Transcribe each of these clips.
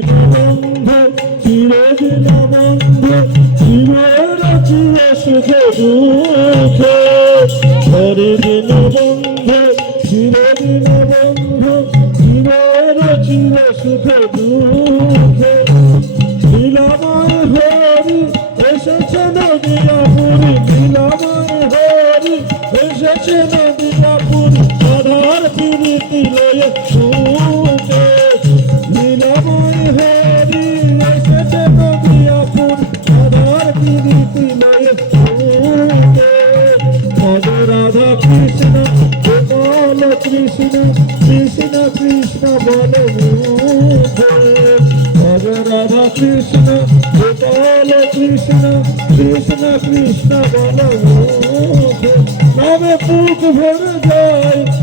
বন্ধু চিরদিন বন্ধু চির চির সুখে দুঃখে চিরদিন বন্ধু রাধা কৃষ্ণ গোপাল কৃষ্ণ কৃষ্ণ কৃষ্ণ বল হরে রাধা কৃষ্ণ গোপাল কৃষ্ণ কৃষ্ণ কৃষ্ণ বল নামে বুক ভরে যায়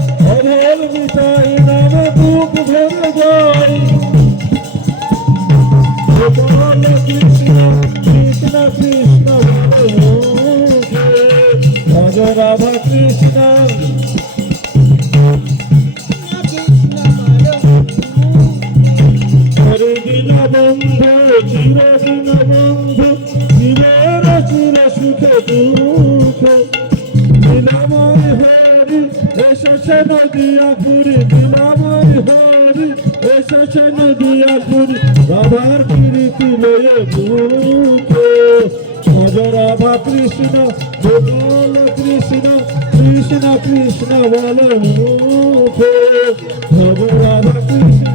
নদিয়া পুরী নীলাময় হরি এসেছে নদিয়া পুরী রাধার কীর্তি লয়ে ভজ রাধা কৃষ্ণ গোপাল কৃষ্ণ কৃষ্ণ কৃষ্ণ বল মুখে রাধা কৃষ্ণ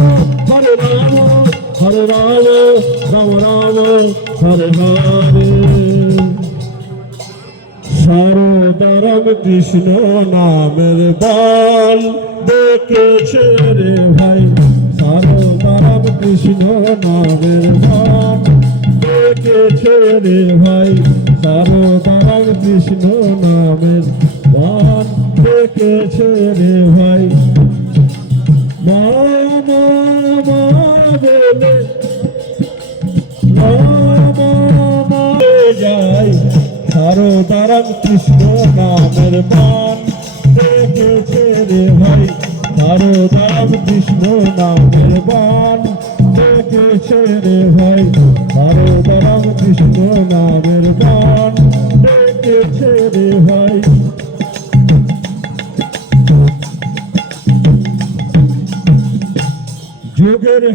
হরে রাম রাম রাম হরে হরে সারদারাম কৃষ্ণ নামের বল দেখেছে রে ভাই। সারদারাম কৃষ্ণ নামের বল দেখেছে রে ভাই। সারদারাম কৃষ্ণ নামের বল দেখেছে রে ভাই। মা বলে যায় সারদারাম কৃষ্ণ নামের মান দেখেছে রে ভাই সারদারাম কৃষ্ণ নামের মান দেখেছে রে ভাই কৃষ্ণ নামের মান দেখেছে রে ভাই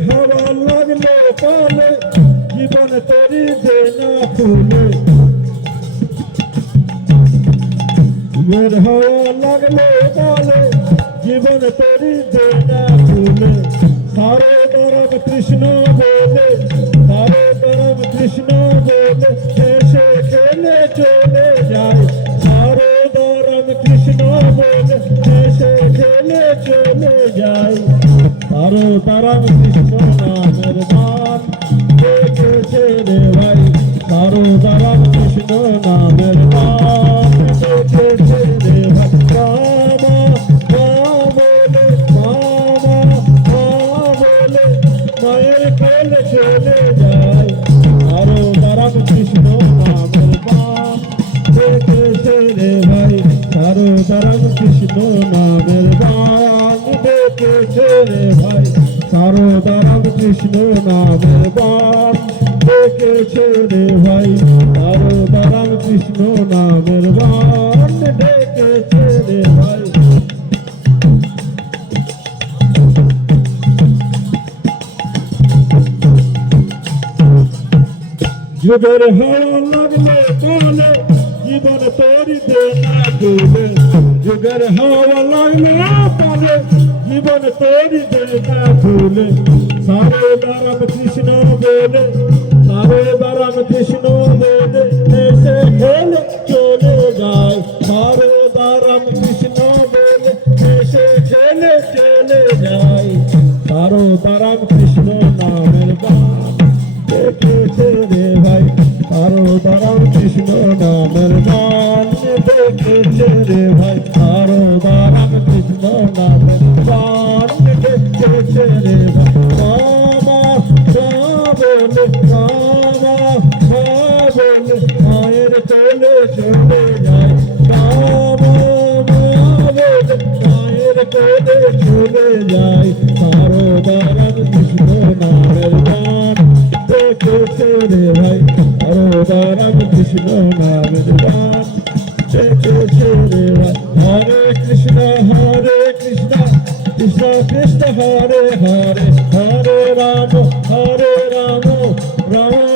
হাওয়া লাগল পালে জীবন তরি দে না খুলে যুগের হাওয়া লাগল পালে জীবন তরি দে না খুলে সারে দরম কৃষ্ণ বলে সারে দরম কৃষ্ণ বলে, এসে খেলে চলে তারো তারাম কৃষ্ণ নামের মান দেখেছে রে ভাই তারো তারাম কৃষ্ণ নামের মান দেখেছে রে ভাই রামা রাম বলে মামা বলে মায়ের কোলে চলে যায় তারো তারাম কৃষ্ণ নামের মান দেখেছে রে ভাই তারো তারাম কৃষ্ণ নামের মান দেখেছে রে কৃষ্ণ নামের বান দেখেছে রে ভাই। সারদারাম কৃষ্ণ নামের বান দেখেছে রে ভাই। যুগের হাওয়া লাগলে বলে জীবন তোরি যুগের হাওয়া লাগলে বলে জীবন তোরি দে না ভুলে সারে রাম কৃষ্ণ বলে সারে রাম কৃষ্ণ বলে, এসে খেলে চলে যায়। সারে রাম কৃষ্ণ বলে, এসে খেলে চলে যায়। তারো তারাম কৃষ্ণ নামের দেখেছে রে ভাই। তারো তারাম কৃষ্ণ নামের গান দেখেছে রে ভাই। তারো তারাম কৃষ্ণ চলে চলে যায় মায়ের কোলে চলে যায় তারো দারাম কৃষ্ণ নামের গান দেখেছে রে ভাই তারো দারাম কৃষ্ণ নামের গান দেখেছে রে ভাই হরে কৃষ্ণ হরে কৃষ্ণ কৃষ্ণ কৃষ্ণ হরে হরে হরে রাম হরে রাম রাম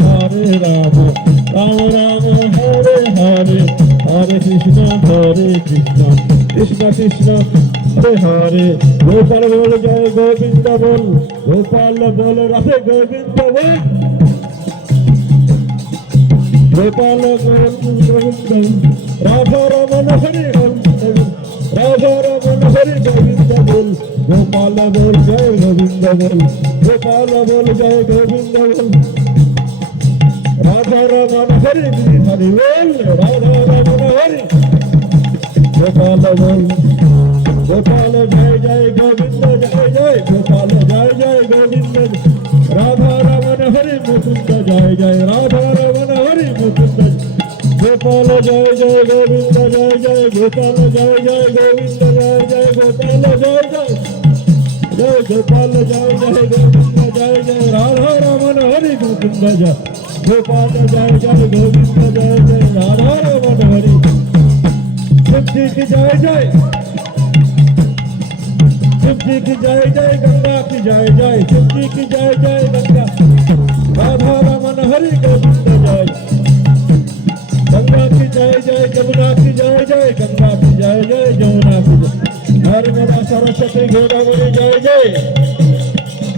হরে রাম রাম রাম, হরে হরে হরে কৃষ্ণ হরে কৃষ্ণ কৃষ্ণ কৃষ্ণ, হরে হরে। গোপাল বল, জয় গোবিন্দ বল, গোপাল বল, রাধে গোবিন্দ বল। গোপাল গোবিন্দ রাধা রমন হরি রাধা রমন হরি গোবিন্দ বল। গোপাল বল, জয় গোবিন্দ বল। जय जय गोविंद जय जय गोपाल जय जय गोविंद जय जय गोपाल जय जय जय गोपाल जय जय गोविंद जय जय राधा रमन हरि गोविंद जय गोपाल जय जय गोविंद जय जय राधा रमन हरि शिवजी की जय जय शिवजी की जय जय गंगा की जय जय शिवजी की जय जय गंगा राधा रमन हरि गोविंद जय की जय जय जमुना की जय जय गंगा की जय जय जमुना की जय नर्मदा सरस्वती गोदावरी जय जय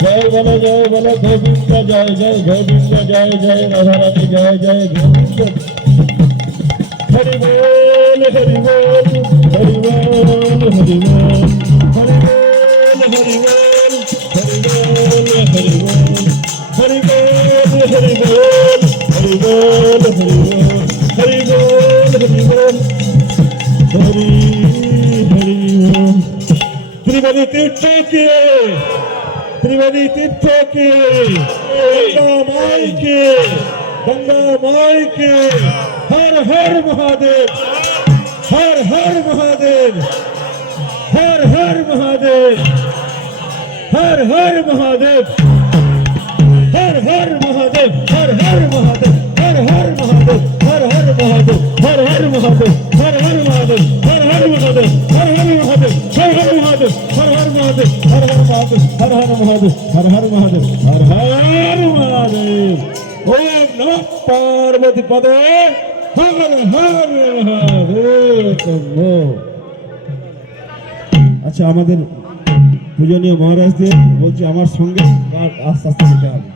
जय बोलो जय बोलो गोविंद जय जय गोविंद जय जय राधा रानी जय जय गोविंद हरि बोल हरि बोल हरि बोल हरि बोल তীর্থ কে ত্রিবেদী তীর্থ কে গঙ্গামাই কে গঙ্গামাই কে হর হর মহাদেব হর হর মহাদেব হর হর মহাদেব হর হর মহাদেব হর হর মহাদেব হর হর মহাদেব মহাদেব হর হর মহাদেব, হর হর মহাদেব, হর হর মহাদেব। ওম নম পার্বতী পদে হর হর মহাদেব আচ্ছা আমাদের পূজনীয় মহারাজদের বলছি, আমার সঙ্গে আস্তে আস্তে যেতে হবে।